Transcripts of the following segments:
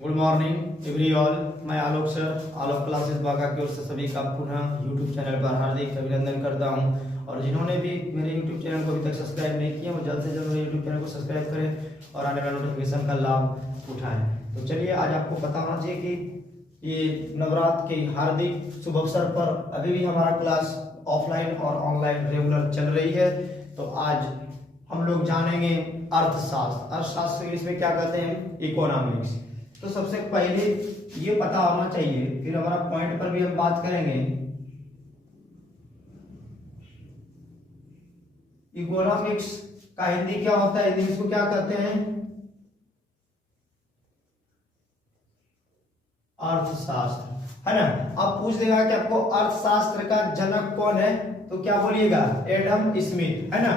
Good morning every all. मैं आलोक sir आलोक classes बागा की ओर से सभी का पुनः यूट्यूब चैनल पर हार्दिक अभिनंदन करता हूं। और जिन्होंने भी मेरे यूट्यूब चैनल को अभी तक सब्सक्राइब नहीं किया वो जल्द से जल्द मेरे यूट्यूब चैनल को सब्सक्राइब करें और आने वाले नोटिफिकेशन का लाभ उठाएं। तो चलिए, आज आपको पता होना चाहिए कि ये नवरात्र के हार्दिक शुभ अवसर पर अभी भी हमारा क्लास ऑफलाइन और ऑनलाइन रेगुलर चल रही है। तो आज हम लोग जानेंगे अर्थशास्त्र। अर्थशास्त्र इंग्लिश में क्या कहते हैं? इकोनॉमिक्स। तो सबसे पहले ये पता होना चाहिए, फिर हमारा पॉइंट पर भी हम बात करेंगे। इकोनॉमिक्स का हिंदी क्या होता है? हिंदी इसको क्या कहते हैं? अर्थशास्त्र, है ना। अब पूछ देगा कि आपको अर्थशास्त्र का जनक कौन है, तो क्या बोलिएगा? एडम स्मिथ, है ना।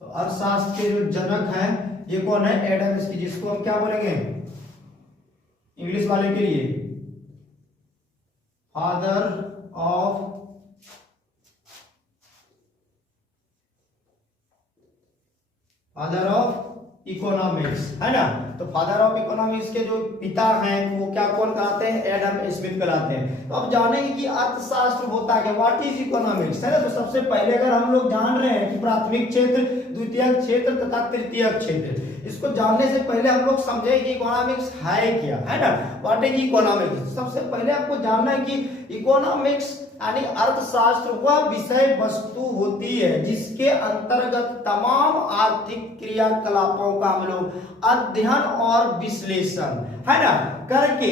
तो अर्थशास्त्र के जो जनक हैं ये कौन है? एडम स्मिथ, जिसको हम क्या बोलेंगे इंग्लिश वाले के लिए? फादर ऑफ इकोनॉमिक्स, है ना। तो फादर ऑफ इकोनॉमिक्स के जो पिता हैं वो क्या कौन कहलाते हैं? एडम स्मिथ कहलाते हैं। तो अब जानेंगे कि अर्थशास्त्र होता है क्या, व्हाट इज इकोनॉमिक्स, है ना। तो सबसे पहले अगर हम लोग जान रहे हैं कि प्राथमिक क्षेत्र, द्वितीयक क्षेत्र तथा तृतीयक क्षेत्र, इसको जानने से पहले हम लोग समझे कि इकोनॉमिक्स है क्या, है ना। What is economics? सबसे पहले आपको जानना है कि इकोनॉमिक्स यानी अर्थशास्त्र वह विषय वस्तु होती है जिसके अंतर्गत तमाम आर्थिक क्रियाकलापों का हम लोग अध्ययन और विश्लेषण, है ना, करके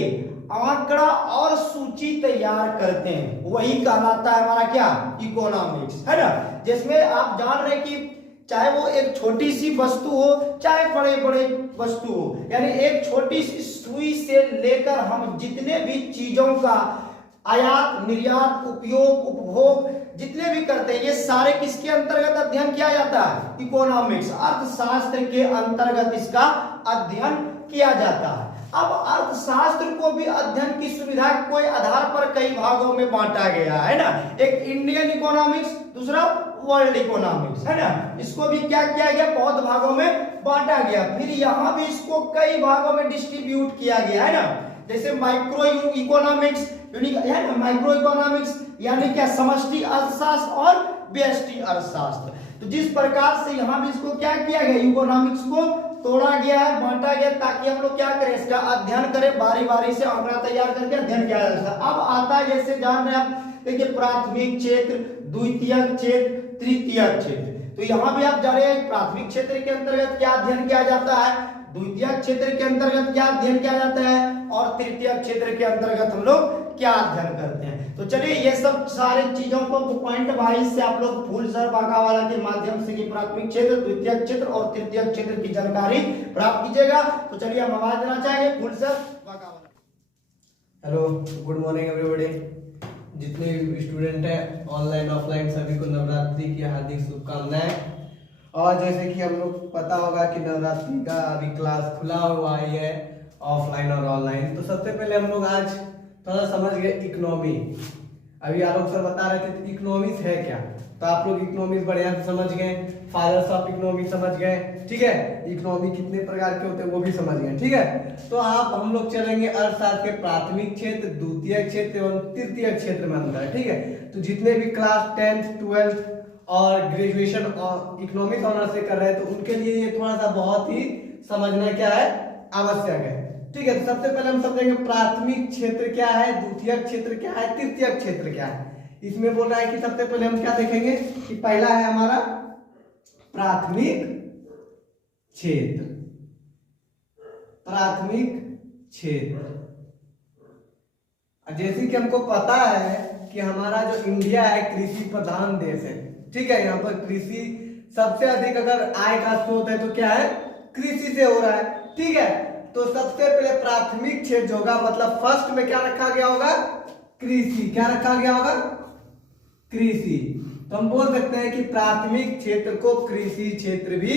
आंकड़ा और सूची तैयार करते हैं। वही कहलाता है हमारा क्या? इकोनॉमिक्स, है ना। जिसमें आप जान रहे हैं कि चाहे वो एक छोटी सी वस्तु हो चाहे बड़े बड़े वस्तु हो, यानी एक छोटी सी सुई से लेकर हम जितने भी चीजों का आयात निर्यात उपयोग उपभोग जितने भी करते हैं, ये सारे किसके अंतर्गत अध्ययन किया जाता है? इकोनॉमिक्स, अर्थशास्त्र के अंतर्गत इसका अध्ययन किया जाता है। अब अर्थशास्त्र को भी अध्ययन की सुविधा के आधार पर कई भागों में बांटा गया है ना। एक इंडियन इकोनॉमिक्स, दूसरा वर्ल्ड इकोनॉमिक्स, है ना। इसको भी क्या किया गया? बहुत भागों में बांटा गया। फिर यहाँ भी इसको कई भागों में डिस्ट्रीब्यूट किया गया, है ना। जैसे माइक्रो इकोनॉमिक्स, है ना, माइक्रो इकोनॉमिक्स यानी क्या? समष्टि अर्थशास्त्र और व्यष्टि अर्थशास्त्र। तो जिस प्रकार से यहाँ भी इसको क्या किया गया? इकोनॉमिक्स को तोड़ा गया है, बांटा गया, ताकि हम लोग क्या करें? इसका अध्ययन करें, बारी बारी से आंकड़ा तैयार करके अध्ययन किया जाता है। अब आता है, जैसे जान रहे हैं आप, देखिए प्राथमिक क्षेत्र, द्वितीयक क्षेत्र, तृतीयक क्षेत्र। तो यहाँ भी आप जान रहे हैं प्राथमिक क्षेत्र के अंतर्गत क्या अध्ययन किया जाता है, द्वितीयक क्षेत्र के अंतर्गत क्या अध्ययन किया जाता है, और तृतीयक क्षेत्र के अंतर्गत हम लोग क्या अध्ययन करते हैं। तो चलिए, ये सब सारे चीजों को पॉइंट वाइज से आप लोग फूल सर बाकावाला के माध्यम से प्राथमिक क्षेत्र, द्वितीयक क्षेत्र और तृतीयक क्षेत्र की जानकारी प्राप्त कीजिएगा। तो चलिए हम आवाज देना चाहेंगे फूल सर बाकावाला। Hello, good morning everybody. जितने भी स्टूडेंट हैं ऑनलाइन ऑफलाइन, सभी को नवरात्रि की हार्दिक शुभकामनाएं। और जैसे कि हम लोग पता होगा कि नवरात्रि का अभी क्लास खुला हुआ है ऑफलाइन और ऑनलाइन। तो सबसे पहले हम लोग आज थोड़ा समझ गए इकोनॉमी। अभी आलोक सर बता रहे थे इकोनॉमिक्स है क्या, तो आप लोग इकोनॉमिक्स बढ़िया से समझ गए, फादर्स ऑफ इकोनॉमिक्स समझ गए, ठीक है। इकोनॉमी कितने प्रकार के होते हैं वो भी समझ गए, ठीक है। तो आप हम लोग चलेंगे अर्थशास्त्र के प्राथमिक क्षेत्र, द्वितीय क्षेत्र एवं तृतीय क्षेत्र में अंतर है, ठीक है। तो जितने भी क्लास 10th 12th और ग्रेजुएशन और इकोनॉमिक्स ऑनर्स से कर रहे हैं, तो उनके लिए ये थोड़ा सा बहुत ही समझना क्या है? आवश्यक है, ठीक है। तो सबसे पहले हम समझेंगे प्राथमिक क्षेत्र क्या है, द्वितीयक क्षेत्र क्या है, तृतीयक क्षेत्र क्या है। इसमें बोल रहा है कि सबसे पहले हम क्या देखेंगे कि पहला है हमारा प्राथमिक क्षेत्र। प्राथमिक क्षेत्र, जैसे कि हमको पता है कि हमारा जो इंडिया है कृषि प्रधान देश है, ठीक है। यहाँ पर कृषि सबसे अधिक अगर आय का स्रोत है तो क्या है? कृषि से हो रहा है, ठीक है। तो सबसे पहले प्राथमिक क्षेत्र होगा, मतलब फर्स्ट में क्या रखा गया होगा? कृषि। क्या रखा गया होगा? कृषि। तो हम बोल सकते हैं कि प्राथमिक क्षेत्र को कृषि क्षेत्र भी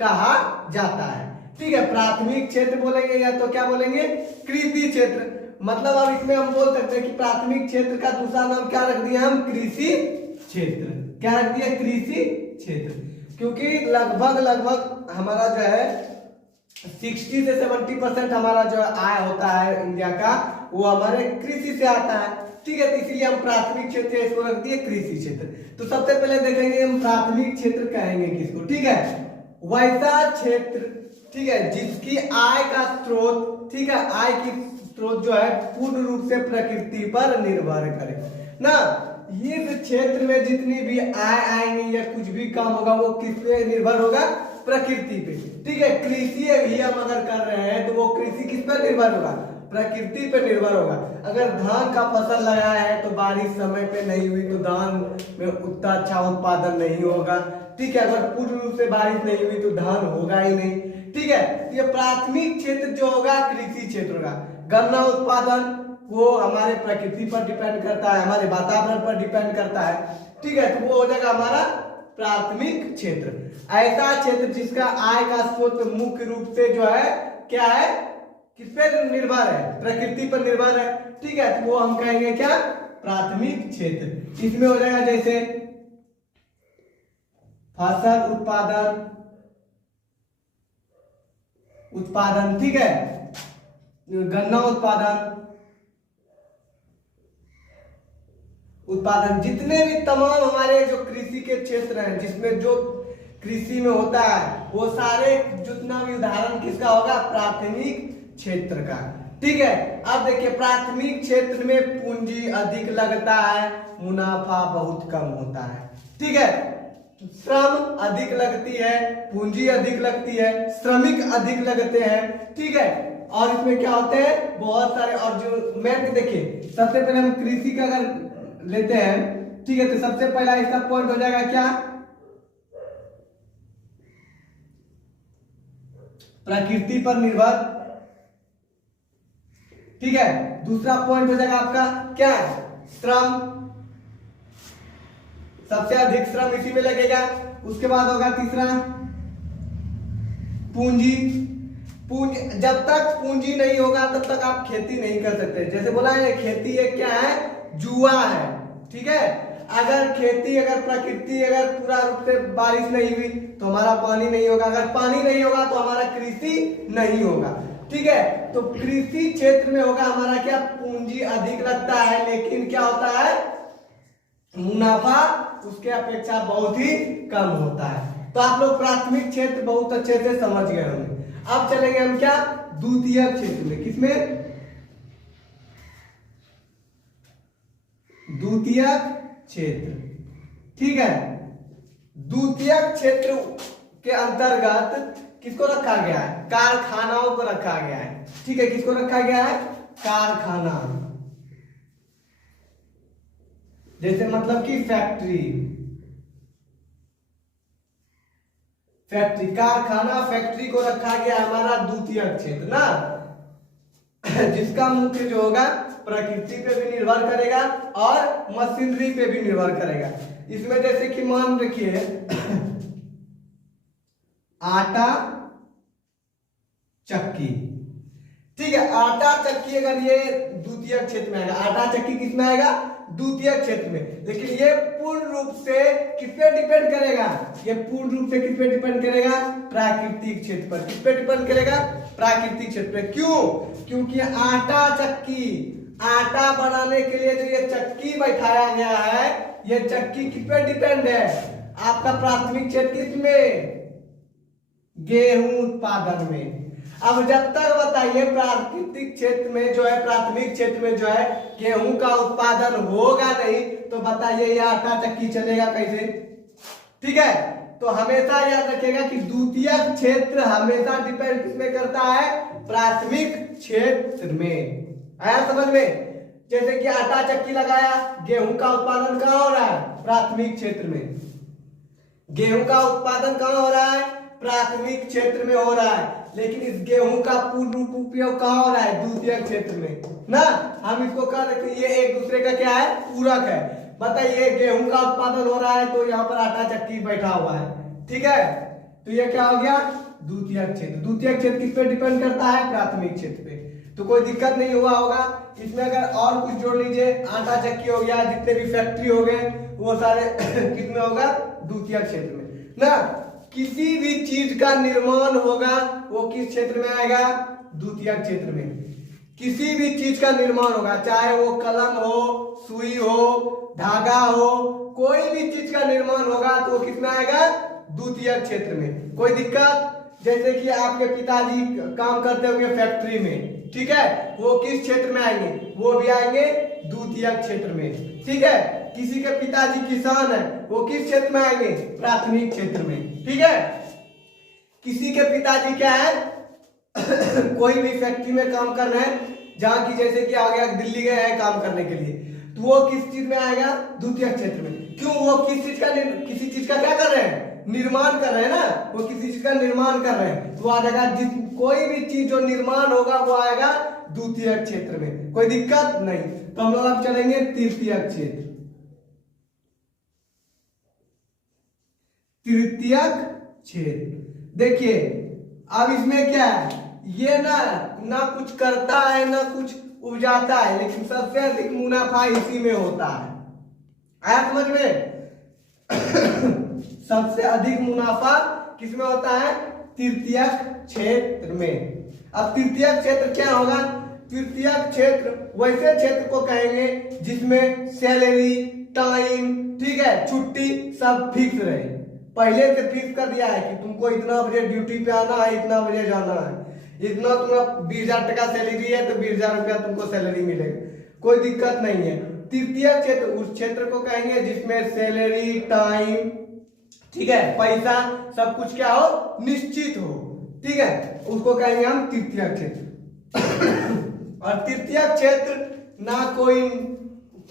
कहा जाता है, ठीक है। प्राथमिक क्षेत्र बोलेंगे या तो क्या बोलेंगे? कृषि क्षेत्र। मतलब अब इसमें हम बोल सकते हैं कि प्राथमिक क्षेत्र का दूसरा नाम क्या रख दिया हम? कृषि क्षेत्र। क्या रख दिया, कृषि क्षेत्र, क्योंकि लगभग हमारा जो है 60 से 70% हमारा जो आय होता है इंडिया का, वो हमारे कृषि से आता है। ठीक है, तो इसीलिए हम प्राथमिक क्षेत्र इसको रख दिए कृषि क्षेत्र। तो सबसे पहले देखेंगे हम प्राथमिक क्षेत्र कहेंगे किसको, ठीक है, वैसा क्षेत्र, ठीक है, जिसकी आय का स्रोत, ठीक है, आय की स्रोत जो है पूर्ण रूप से प्रकृति पर निर्भर करे ना। इस क्षेत्र में जितनी भी आय आएंगी या कुछ भी काम होगा वो किस पे निर्भर होगा, प्रकृति पे। ठीक है, कृषि भी हम अगर कर रहे हैं तो वो कृषि किस पर निर्भर होगा, प्रकृति पर निर्भर होगा। अगर धान का फसल लगाया है तो बारिश समय पे नहीं हुई तो धान में उतना अच्छा उत्पादन नहीं होगा। ठीक है, अगर पूर्ण रूप से बारिश नहीं हुई तो धान होगा ही नहीं। ठीक है, ये प्राथमिक क्षेत्र जो होगा कृषि क्षेत्र होगा। गन्ना उत्पादन वो हमारे प्रकृति पर डिपेंड करता है, हमारे वातावरण पर डिपेंड करता है। ठीक है, तो वो हो जाएगा हमारा प्राथमिक क्षेत्र। ऐसा क्षेत्र जिसका आय का स्रोत मुख्य रूप से जो है क्या है, किस पे निर्भर है, प्रकृति पर निर्भर है। ठीक है, तो वो हम कहेंगे क्या, प्राथमिक क्षेत्र। इसमें हो जाएगा जैसे फसल उत्पादन, ठीक है, गन्ना उत्पादन, जितने भी तमाम हमारे जो कृषि के क्षेत्र हैं जिसमें जो कृषि में होता है वो सारे जितना भी उदाहरण किसका होगा, प्राथमिक क्षेत्र का। ठीक है, अब देखिए प्राथमिक क्षेत्र में पूंजी अधिक लगता है, मुनाफा बहुत कम होता है। ठीक है, श्रम अधिक लगती है, पूंजी अधिक लगती है, श्रमिक अधिक लगते हैं। ठीक है, और इसमें क्या होते हैं बहुत सारे, और जो मैं देखिए सबसे पहले हम कृषि का अगर लेते हैं, ठीक है, तो सबसे पहला इसका पॉइंट हो जाएगा क्या, प्रकृति पर निर्भर। ठीक है, दूसरा पॉइंट हो जाएगा आपका क्या, श्रम, सबसे अधिक श्रम इसी में लगेगा। उसके बाद होगा तीसरा पूंजी। जब तक पूंजी नहीं होगा तब तक आप खेती नहीं कर सकते। जैसे बोला है खेती एक क्या है, जुआ है। ठीक है, अगर प्रकृति अगर पूरा रूप से बारिश नहीं हुई तो हमारा पानी नहीं होगा, अगर पानी नहीं होगा तो हमारा कृषि नहीं होगा। ठीक है, तो कृषि क्षेत्र में होगा हमारा क्या, पूंजी अधिक लगता है, लेकिन क्या होता है, मुनाफा उसके अपेक्षा बहुत ही कम होता है। तो आप लोग प्राथमिक क्षेत्र बहुत अच्छे से समझ गए होंगे। अब चलेंगे हम क्या, द्वितीय क्षेत्र में। किसमें, द्वितीय क्षेत्र। ठीक है, द्वितीय क्षेत्र के अंतर्गत किसको रखा गया है, कारखानाओं को रखा गया है। ठीक है, किसको रखा गया है, कारखाना, जैसे मतलब कि फैक्ट्री, कारखाना, फैक्ट्री को रखा गया हमारा द्वितीय क्षेत्र ना, जिसका मुख्य जो होगा प्रकृति पे भी निर्भर करेगा और मशीनरी पे भी निर्भर करेगा। इसमें जैसे कि मान रखिए आटा चक्की। ठीक है, आटा चक्की अगर ये द्वितीय क्षेत्र में आएगा, आटा चक्की किस में आएगा, द्वितीय क्षेत्र में। लेकिन ये पूर्ण रूप से किस पे डिपेंड करेगा, ये पूर्ण रूप से किस पे डिपेंड करेगा, प्राकृतिक क्षेत्र पर। किस पे डिपेंड करेगा, प्राकृतिक क्षेत्र पे। क्यों, क्योंकि आटा चक्की, आटा बनाने के लिए जो ये चक्की बैठाया गया है, ये चक्की किस पे डिपेंड है, आपका प्राथमिक क्षेत्र किसमें, गेहूं उत्पादन में। अब जब तक बताइए प्राकृतिक क्षेत्र में जो है, प्राथमिक क्षेत्र में जो है गेहूं का उत्पादन होगा नहीं तो बताइए ये आटा चक्की चलेगा कैसे। ठीक है, तो हमेशा याद रखिएगा कि द्वितीय क्षेत्र हमेशा डिपेंड किसमें करता है, प्राथमिक क्षेत्र में। आया समझ में, जैसे कि आटा चक्की लगाया, गेहूं का उत्पादन कहां हो रहा है, प्राथमिक क्षेत्र में। गेहूं का उत्पादन कहां हो रहा है, प्राथमिक क्षेत्र में हो रहा है, लेकिन इस गेहूं का पूर्ण रूप उपयोग कहां हो रहा है, द्वितीय क्षेत्र में ना। हम इसको कह रहे थे ये एक दूसरे का क्या है, पूरक है। बताइए गेहूं का उत्पादन हो रहा है तो यहाँ पर आटा चक्की बैठा हुआ है। ठीक है, तो ये क्या हो गया, द्वितीय क्षेत्र। द्वितीय क्षेत्र किस पे डिपेंड करता है, प्राथमिक क्षेत्र पे। तो कोई दिक्कत नहीं हुआ होगा। इसमें अगर और कुछ जोड़ लीजिए, आटा चक्की हो गया, जितने भी फैक्ट्री हो गए वो सारे किसमें होगा, द्वितीयक क्षेत्र में ना। किसी भी चीज का निर्माण होगा वो किस क्षेत्र में आएगा, द्वितीयक क्षेत्र में। किसी भी चीज का निर्माण होगा, चाहे वो कलम हो, सुई हो, धागा हो, कोई भी चीज का निर्माण होगा तो किस में आएगा, द्वितीयक क्षेत्र में। कोई दिक्कत, जैसे कि आपके पिताजी काम करते होंगे फैक्ट्री में, ठीक है, वो किस क्षेत्र में आएंगे, वो भी आएंगे द्वितीयक क्षेत्र में, ठीक है। किसी के पिताजी किसान है, वो किस क्षेत्र में आएंगे, प्राथमिक क्षेत्र में, ठीक है। किसी के पिताजी क्या है कोई भी फैक्ट्री में काम कर रहे हैं, जहां की जैसे कि आगे दिल्ली गए हैं काम करने के लिए, तो वो किस चीज में आएगा, द्वितीयक क्षेत्र में। क्यों, वो किसी चीज का क्या कर रहे हैं, निर्माण कर रहे हैं ना, वो किसी चीज का निर्माण कर रहे हैं, तो आ जाएगा कोई भी चीज जो निर्माण होगा वो आएगा द्वितीयक क्षेत्र में। कोई दिक्कत नहीं। तो हम लोग अब चलेंगे तृतीयक क्षेत्र। तृतीयक क्षेत्र देखिए, अब इसमें क्या है, ये ना कुछ करता है ना कुछ उपजाता है, लेकिन सबसे अधिक मुनाफा इसी में होता है। आया समझ में? सबसे अधिक मुनाफा किसमें होता है, तृतीयक क्षेत्र में। अब तृतीयक क्षेत्र क्या होगा, तृतीयक क्षेत्र वैसे क्षेत्र को कहेंगे जिसमें सैलरी, टाइम, ठीक है, छुट्टी सब फिक्स रहे। पहले से फिक्स कर दिया है कि तुमको इतना बजे ड्यूटी पे आना है, इतना बजे जाना है, इतना तुम्हारा 20,000 टका सैलरी है तो 20,000 रुपया तुमको सैलरी मिलेगा, कोई दिक्कत नहीं है। तृतीयक क्षेत्र उस क्षेत्र को कहेंगे जिसमें सैलरी, टाइम, ठीक है, पैसा सब कुछ क्या हो, निश्चित हो, ठीक है, उसको कहेंगे हम तृतीयक क्षेत्र। और तृतीयक क्षेत्र ना कोई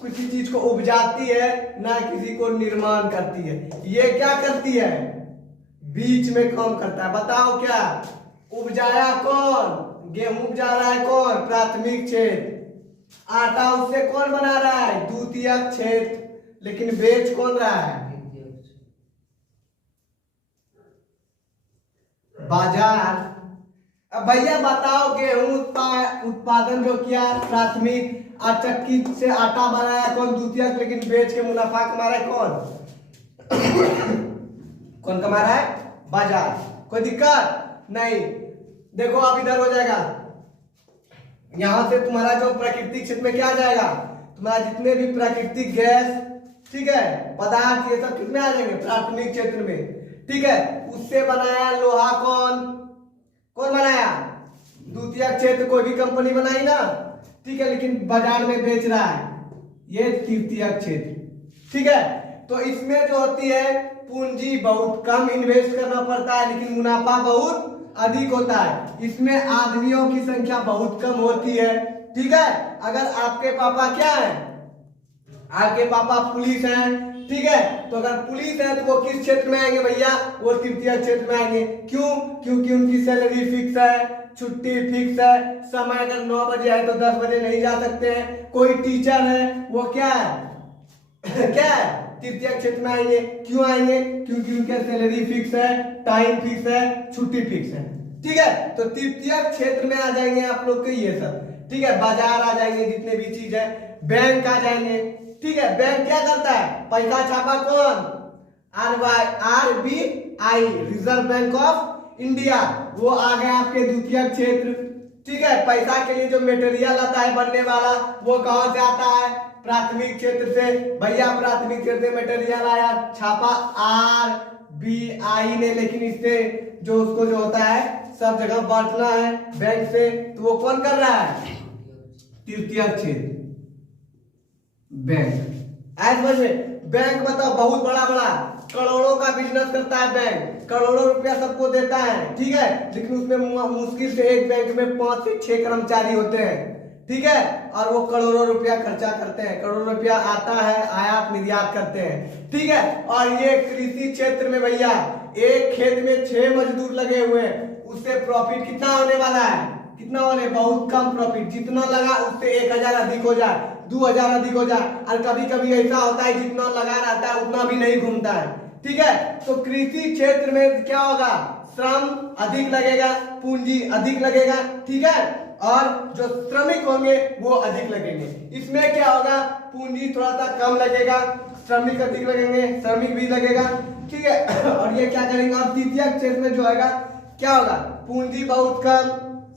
किसी चीज को उपजाती है ना किसी को निर्माण करती है, ये क्या करती है, बीच में काम करता है। बताओ क्या उपजाया कौन, गेहूं उपजा रहा है कौन, प्राथमिक क्षेत्र। आटा उससे कौन बना रहा है, द्वितीयक क्षेत्र। लेकिन बेच कौन रहा है, बाजार। अब भैया बताओ, गेहूं उत्पादन जो किया प्राथमिक, चक्की से आटा बनाया कौन, द्वितीयक, लेकिन बेच के मुनाफा कमा रहा है कौन कौन कमा रहा है, बाजार। कोई दिक्कत नहीं। देखो अब इधर हो जाएगा, यहां से तुम्हारा जो प्राकृतिक क्षेत्र में क्या आ जाएगा, तुम्हारा जितने भी प्राकृतिक गैस, ठीक है, पदार्थ, ये सब किसमें आ जाएंगे, प्राथमिक क्षेत्र में, ठीक है। उससे बनाया लोहा कौन बनाया, द्वितीयक क्षेत्र, कोई भी कंपनी बनाई ना, ठीक है, लेकिन बाजार में बेच रहा है, ये तृतीयक क्षेत्र, ठीक है। तो इसमें जो होती है पूंजी बहुत कम इन्वेस्ट करना पड़ता है, लेकिन मुनाफा बहुत अधिक होता है। इसमें आदमियों की संख्या बहुत कम होती है, ठीक है। अगर आपके पापा क्या है, आपके पापा पुलिस हैं, ठीक है, तो अगर पुलिस है तो वो किस क्षेत्र में आएंगे भैया, वो तृतीयक क्षेत्र में आएंगे। क्यों, क्योंकि उनकी सैलरी फिक्स है, छुट्टी फिक्स है, समय अगर 9 बजे है तो 10 बजे नहीं जा सकते हैं। कोई टीचर है वो क्या है क्या है, तृतीयक क्षेत्र में आएंगे। क्यों आएंगे, क्योंकि उनके सैलरी फिक्स है, टाइम फिक्स है, छुट्टी फिक्स है, ठीक है। तो तृतीयक क्षेत्र में आ जाएंगे आप लोग के ये सब, ठीक है। बाजार आ जाएंगे, जितने भी चीज है, बैंक आ जाएंगे, ठीक है। बैंक क्या करता है, पैसा छापा कौन, RBI, reserve bank of India, वो आ गया आपके द्वितीयक क्षेत्र, ठीक है। पैसा के लिए जो मटेरियल आता है बनने वाला, वो कहां से आता है, प्राथमिक क्षेत्र से। भैया प्राथमिक क्षेत्र से मटेरियल आया, छापा RBI ने, लेकिन इससे जो उसको जो होता है सब जगह बांटना है बैंक से, तो वो कौन कर रहा है, तृतीयक क्षेत्र, बैंक। ऐसे में बैंक मतलब बहुत बड़ा करोड़ों का बिजनेस करता है बैंक, करोड़ों रुपया सबको देता है, ठीक है। लेकिन उसमें मुश्किल से एक बैंक में 5 से 6 कर्मचारी होते हैं, ठीक है, और वो करोड़ों रुपया खर्चा करते हैं, करोड़ों रुपया आता है, आयात निर्यात करते हैं, ठीक है। और ये कृषि क्षेत्र में भैया एक खेत में 6 मजदूर लगे हुए हैं, उससे प्रॉफिट कितना होने वाला है, कितना होने, बहुत कम प्रॉफिट, जितना लगा उससे 1,000 अधिक हो जाए, 2,000 अधिक हो जाए। और कभी कभी ऐसा होता है जितना लगा रहता है उतना भी नहीं घूमता है, ठीक है। तो कृषि क्षेत्र में क्या होगा, श्रम अधिक लगेगा, पूंजी अधिक लगेगा, ठीक है। और जो श्रमिक होंगे वो अधिक लगेंगे। इसमें क्या होगा, पूंजी थोड़ा सा कम लगेगा, श्रमिक अधिक लगेंगे, श्रमिक भी लगेगा, ठीक है। और ये क्या करेंगे, और तृतीय क्षेत्र में जो है क्या होगा, पूंजी बहुत कम,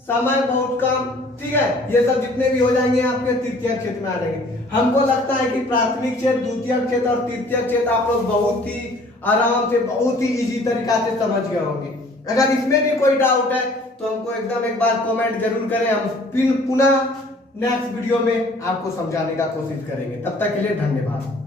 समय बहुत कम, ठीक है। ये सब जितने भी हो जाएंगे आपके तृतीय क्षेत्र में आ जाएंगे। हमको लगता है कि प्राथमिक क्षेत्र, द्वितीय क्षेत्र और तृतीय क्षेत्र आप लोग बहुत ही आराम से, बहुत ही इजी तरीका से समझ गए होंगे। अगर इसमें भी कोई डाउट है तो हमको एकदम एक बार कमेंट जरूर करें, हम फिर पुनः नेक्स्ट वीडियो में आपको समझाने का कोशिश करेंगे। तब तक के लिए धन्यवाद।